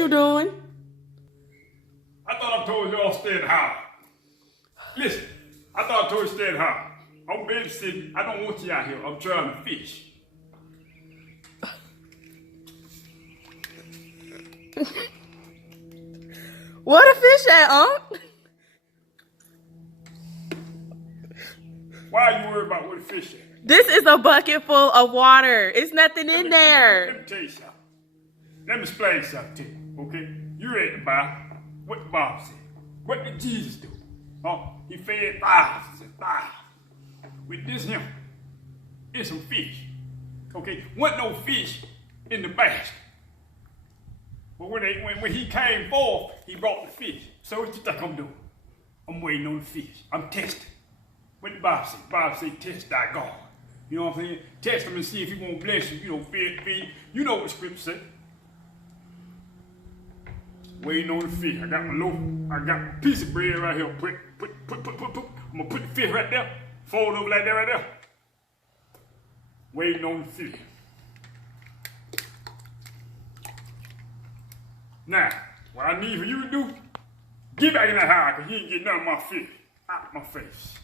you doing? I thought I told y'all stay at the house. Listen, I thought I told you stay at the house. I'm babysitting. I don't want you out here. I'm trying to fish. Where the fish at, Unc? Why are you worried about where the fish at? This is a bucket full of water. It's nothing in Let me there. tell you something. Let me explain something to you, okay? You read the Bible. What the Bible said. What did Jesus do? Oh, he fed thousands and thousands. With this him, and some fish. Okay? Wasn't no fish in the basket. But when he came forth, he brought the fish. So what you think I'm doing? I'm waiting on the fish. I'm testing. What the Bible say? The Bible say, test thy God. You know what I'm saying? Test him and see if he won't bless you. You know, feed. You know what the scripture say. Waiting on the fish. I got my loaf. I got a piece of bread right here. Put. I'm gonna put the fish right there. Fold over like that right there. Waiting on the fish. Now, what I need for you to do, get back in that house, because you ain't getting none of my fish out of my face.